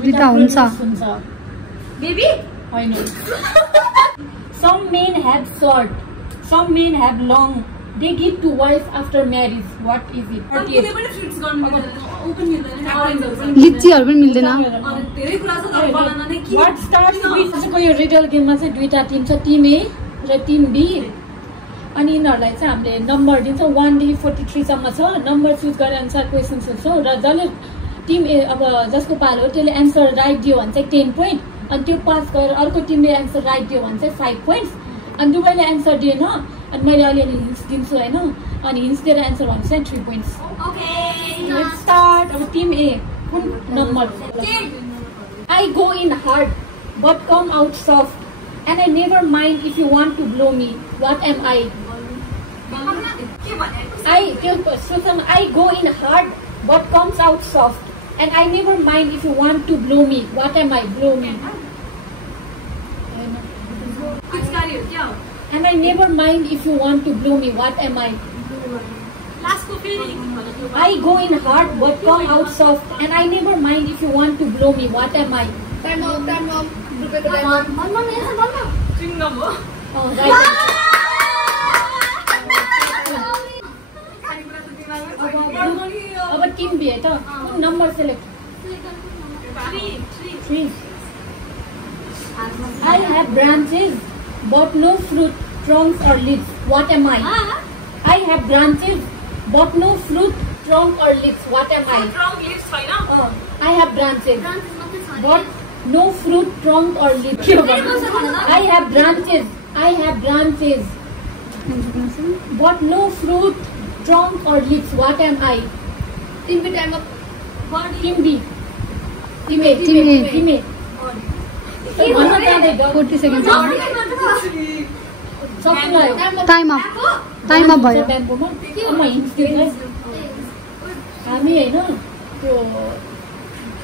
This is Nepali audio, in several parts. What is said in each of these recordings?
दुईटा हुन्छ बेबी हैन some men have short some men have long they give to wife after marriage what is it लिचीहरु पनि मिल्दैन what starts with को यो रिडल गेममा चाहिँ दुईटा टिम छ टिम ए र टिम बी अनि यिनीहरुलाई चाहिँ हामीले नम्बर दिन्छ 1 देखि 43 सम्म छ नम्बर चुज गरे अनुसार क्वेशन सोध्छौं र जसले टिम ए अब जसको पालो हो त्यसले आन्सर राइट दियो भने चाहिँ 10 पोइन्ट अनि त्यो पास गरेर अर्को टिमले आन्सर राइट दियो भने चाहिँ 5 पोइन्ट्स अनि दुवैले आन्सर दिएन अनि मैले अलिअलि हिन्ट्स दिन्छु हैन अनि हिन्ट्स दिएर आन्सर भने चाहिँ 3 पोइन्ट्स ओके लेट्स स्टार्ट अब टिम ए कुन number I go in hard but come out soft and I never mind if you want to blow me what am I I go in hard but comes out soft and I never mind if you want to blow me what am I blow me and I never mind if you want to blow me what am I I go in hard but come out soft and I never mind if you want to blow me what am I oh right अब टिम बी है त number select 3 I have branches but no fruit trunks or leaves what am I I have branches but no fruit trunk or leaves what am I I have branches but no fruit trunk or leaves I have branches but no fruit trunk or leaves what am I Team B time up Team B Team A 40 seconds time up भयो हामी हैन त्यो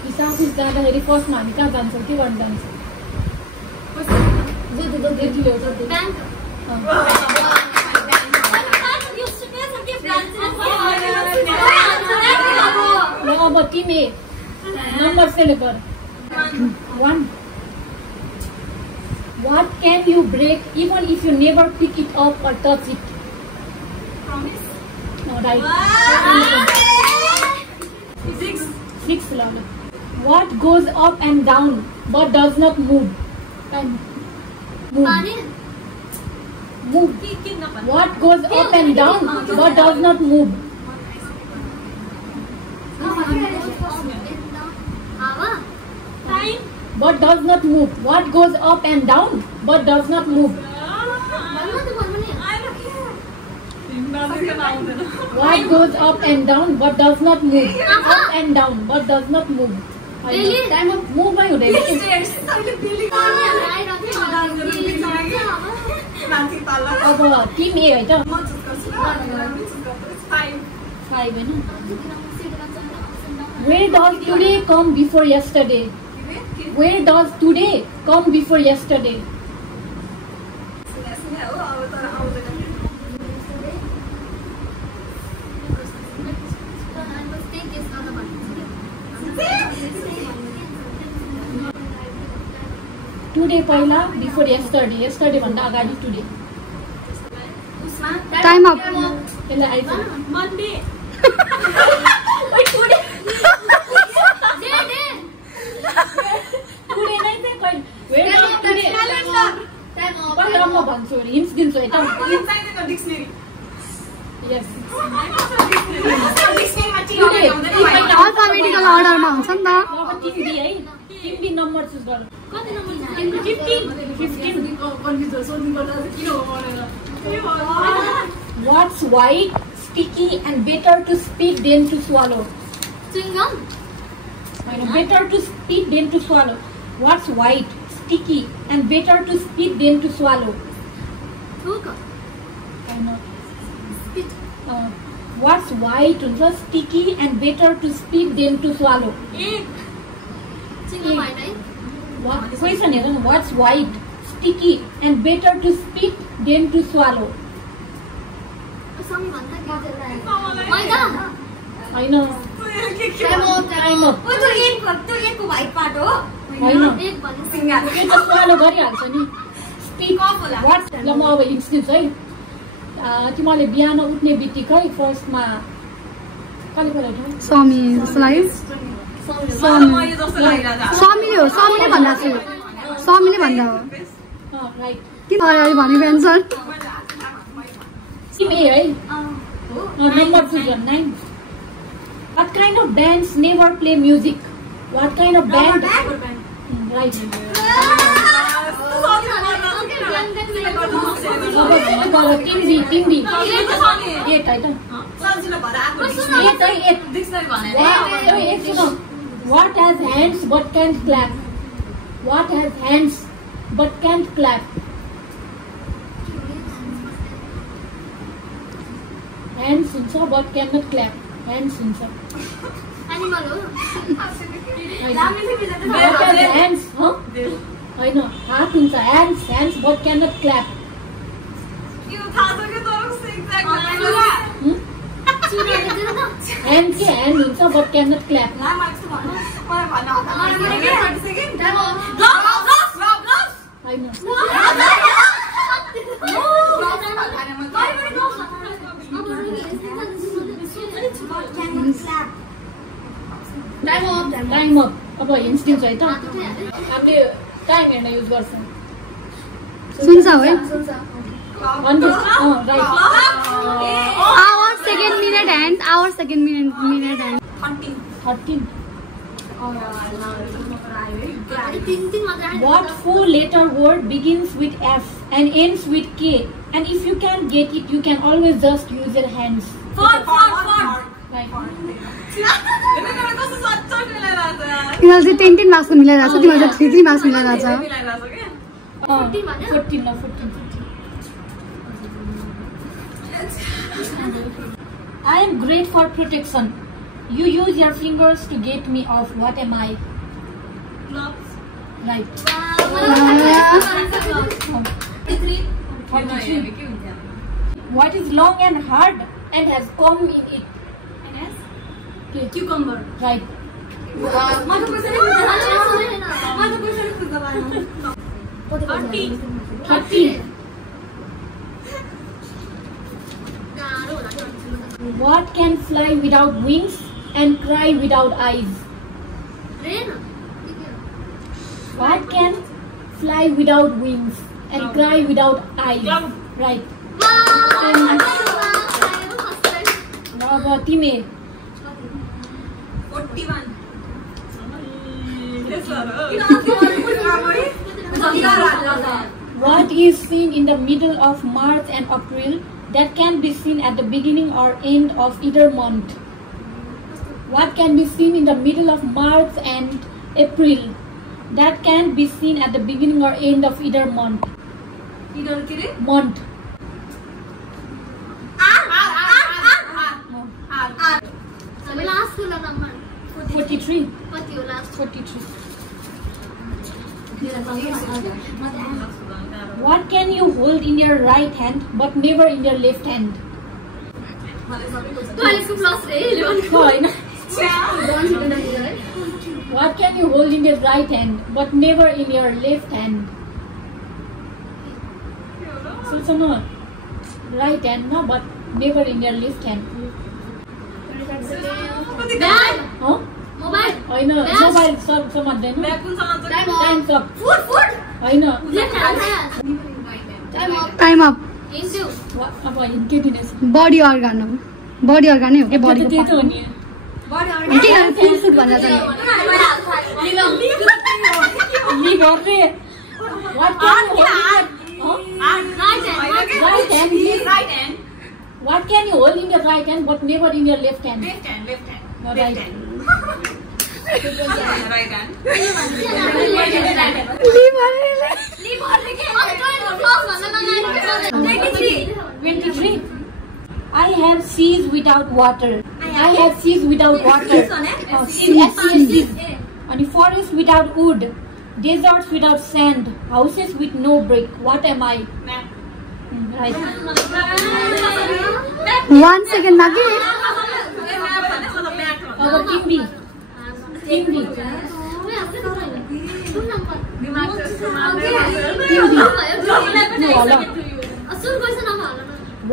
हिसाब जाँदाखेरि फर्स्टमा हामी कहाँ जान्छौँ के गर्न जान्छौँ अब टिम ए नम्बर सेलेक्ट गर 1 What can you break even if you never pick it up or touch it? Promise. No, right. 6 Lana. What goes up and down but does not move? Move. What goes up and down but does not move? But does not move. What goes up and down but does not move? What goes up and down but does not move? Up and down but does not move. Move by today. Team A है त 5 है न Where does today come before yesterday? Where does today come before yesterday? Today पहिला before yesterday. Yesterday भन्दा अगाडि today. टाइम अप यसलाई आइज Monday. भन्छु हिन्ट्स दिन्छु है त डिक्सनरी यस अल्फाबेटिकल अर्डरमा हुन्छ नि त अब टिम बी है टिम बी नम्बर चुज गर कति नम्बर 15 सोध्नु पर्दा किन हो भनेर What's white, sticky and better to spit than to swallow? Chewing gum? Better to spit than to swallow. What's white, sticky and better to spit than to swallow? Spit. What's white, sticky and better to spit than to swallow? Egg. What question here? What's white, sticky and better to spit than to swallow? होइन टाइम अप होइन यो त फलो गरिहाल्छ नि स्पिक वाट ल म अब एक्सक्युज है तिमीले बिहान उठ्ने बित्तिकै फर्स्टमा कसले बोलाउँथ्यो स्वामी जस्तो लाग्यो स्वामीले हो स्वामीले भन्दा छु स्वामीले भन्दा हो राइट किन अगाडि भनेको एन्सर तिमी है number 9 What kind of bands never play music? What kind of band? Right. Team B. 8 item. 8 What has hands but can't clap? What has hands but can't clap? Hands हुन्छ but cannot clap. Hands हुन्छ. Animal हो. Hands, huh? होइन हात हुन्छ hands but cannot clap. Hand हुन्छ but cannot clap. होइन टाइम अप अब हिन्ट्स दिन्छु है त हामीले टाइम हेर्न युज गर्छौँ सुन्छ है right our second minute hand 13 What 4-letter word begins with F and ends with K? And if you can't get it, you can always just use your hands. Right. तिमीले चाहिँ 10 मार्क्सको मिलाइरहेको छ तिमीले चाहिँ 3 मार्क्स मिलाइरहेको छ 14 I am great for protection. You use your fingers to get me off. What am I? Gloves. Right. 43. What is long and hard and has comb in it? Cucumber. Right. 30. What can fly without wings and cry without eyes? What can fly without wings and cry without eyes? Right. Timme. 41. What is seen in the middle of March and April that can be seen at the beginning or end of either month? What can be seen in the middle of March and April that can be seen at the beginning or end of either month? Month. Last number. 43. 43. What can you hold in your right hand but never in your left hand? What can you hold in your right hand but never in your left hand? So it's not right hand, no, but never in your left hand. Huh? Mobile. I know. Mobile some of them. Time's up. Food. I know. Time up अब के दिनेछ बडी अर्गान हो बडी अर्गानै हो कि बडी त्यही त हो नि के फुड फुड भन्दा चाहिँ लिभ अर्रे What can you hold in your right hand but never in your left hand? Left hand. Right. Right hand. 23. I have seas without water. I have seas without water. Seas. And forest without wood. Deserts without sand. Houses with no brick. What am I? Right. 1 सेकेन्डमा के अब team B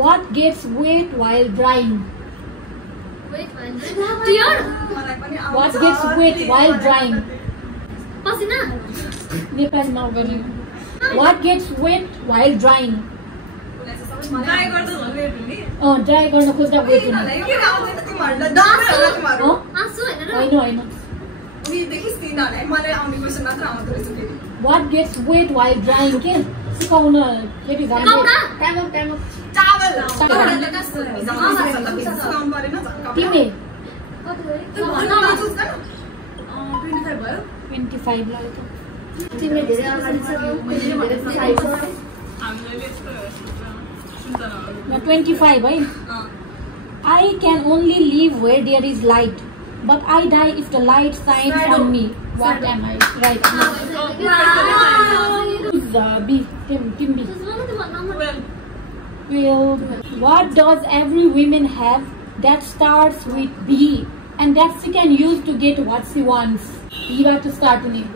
What gets wet while drying? What gets wet while drying? नेपालीमा गर्ने What gets wet while drying? Dry गर्न खोज्दा वेट हुने होइन What gets wet while drying के सुकाउन फेरि तिमी 25 लाग्यो तिमीले धेरै अगाडि छ मैले धेरै पछाडि छ No, 25, right? I can only live where there is light, but I die if the light shines on me. What am I? Right. B. Team B. Well, what does every woman have that starts with B and that she can use to get what she wants? You have to start in it.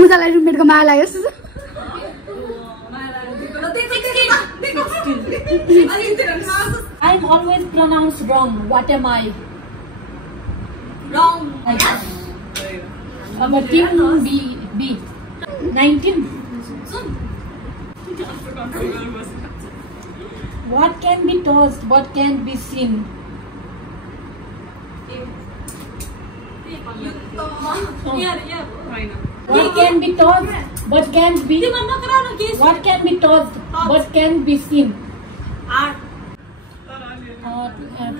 उतालाई रुममेटको माया लाग्यो I'm always pronounced wrong. What am I? Wrong. Our team B. 19. What can be tossed but can't be seen? What can be tossed but can't be? What can be tossed but can't be seen?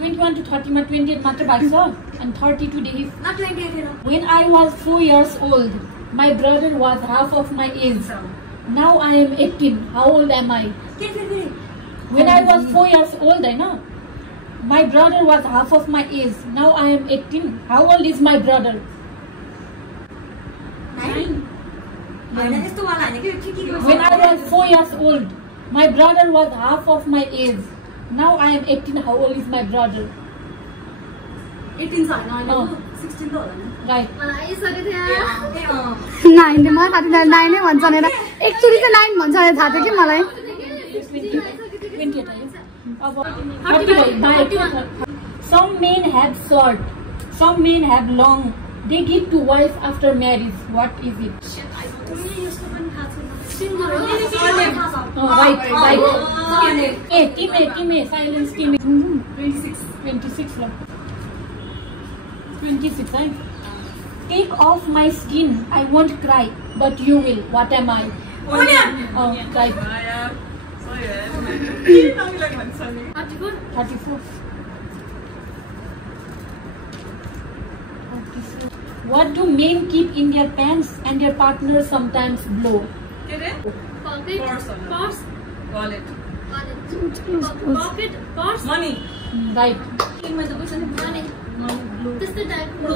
21 to 30 ma 28 मात्र भएको छ and 32 days. When I was 4 years old, my brother was half of my age. Now I am 18. How old am I? When I was 4 years old, I know. My brother was half of my age. Now I am 18. How old is my brother? 9. When I was 4 years old, my brother was half of my age. Now I am 18. How old is my brother? 18 छ हैन 16 त होला नि Right. मलाई सके थियो 9 दे मलाई थाहा थियो 9 नै भन्छ भनेर एक्चुअली चाहिँ 9 भन्छ भनेर थाहा थियो कि मलाई 28 Some men have short, some men have long. They give to wife after marriage. What is it? Right. Team A, silence team A. 26 lah. 26, right? Take off my skin. I won't cry, but you will. What am I? Right. 34. What do men keep in their pants and their partners sometimes blow? Pocket, purse, money. Right. money. त्यस्तो टाइपको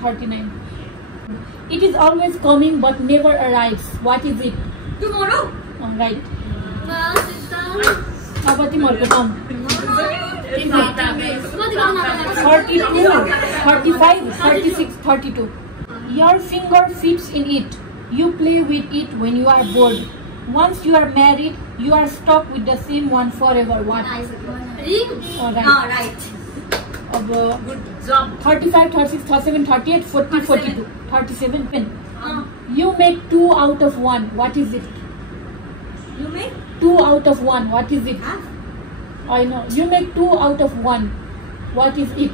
39. It is always coming but never arrives. What is it? Tomorrow. Right. अब तिमीहरुको नाम 32, 35, 36, 32. Your finger fits in it. You play with it when you are bored. Once you are married, you are stuck with the same one forever. What? Ring. Right. Good job. 35, 36, 37, 38, 40, 42, 37 pen. You make 2 out of 1. What is it? You make 2 out of 1. What is it? I know. You make 2 out of 1. What is it?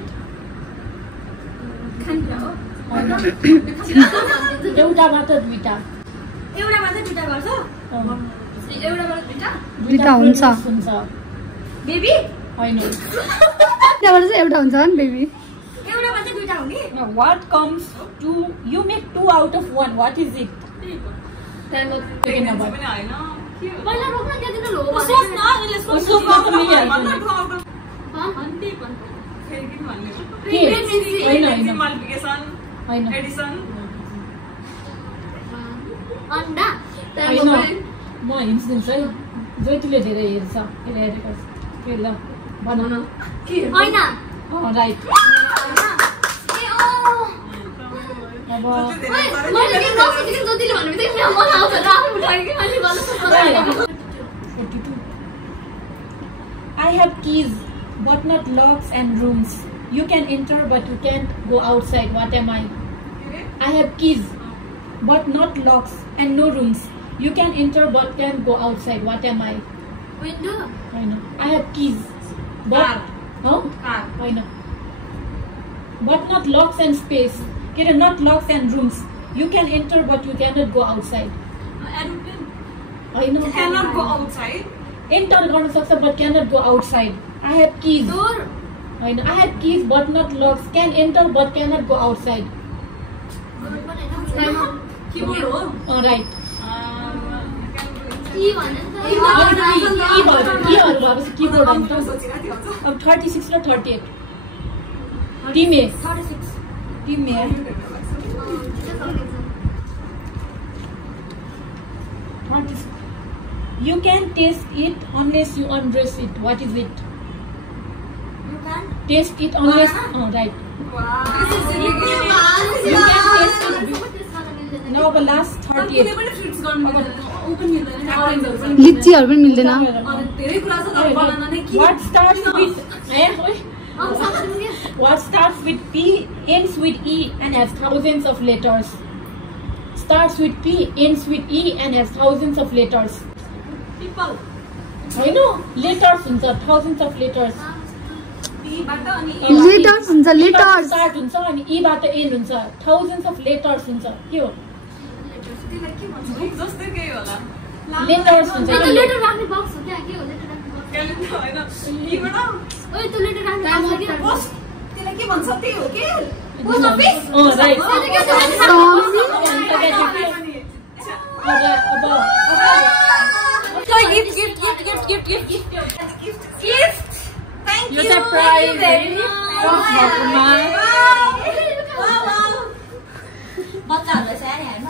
एउटाबाट दुईटा गर्छ दुईटा हुन्छ बेबी त्यहाँबाट होइन चाहिँ एउटा हुन्छ नि बेबी एउटाबाट दुईटा हुने What comes to you make 2 out of 1. What is it? पहिला रोक्न के दिन लो सोच न त मिलिहाल्छ नि। के होइन होइन होइन होइन म हिन्ट्स दिन्छु है। ज्योतिले धेरै हेर्छ हेरेको के ल भन न राइट। अब 42 I have keys but not locks and rooms. You can enter but you can't go outside. What am I? I have keys but not locks and no rooms. You can enter but can't go outside. What am I? Window. I know. I have keys but I know. But not locks and space. Okay, not locks and rooms. You can enter but you cannot go outside. Aeroplane. I know. Cannot go outside. Enter गर्न सक्छ but cannot go outside. I have keys. Door. I know. I have keys but not locks. Can enter but cannot go outside. Keyboard हो. Right. Key कीहरु भएपछि कीबोर्ड हुन्छ। अब 36 र 38 team A 36 team A 36 You can taste it unless you undress it. What is it? You can Taste it unless right. You can taste it. Now the last 38 लिचीहरु पनि मिल्दैन। What starts with P, ends with E and has thousands of letters. Starts with P, ends with E and has thousands of letters. People. I know. Letters हुन्छ thousands of letters. लेटर्स हुन्छ लेटर्स स्टार्ट हुन्छ अनि E बाट एन्ड हुन्छ thousands of letters हुन्छ के हो लेटर्स हुन्छ लेटर राख्ने बक्स हो क्या के हो लेटर राख्ने बक्स ओइ त्यो लेटर राख्ने बक्स त्यसलाई के भन्छ त्यही हो के post office right gift Thank you. You're the prize. Very much. Wow. Bच्चाहरुलाई चाहिँ हेर्न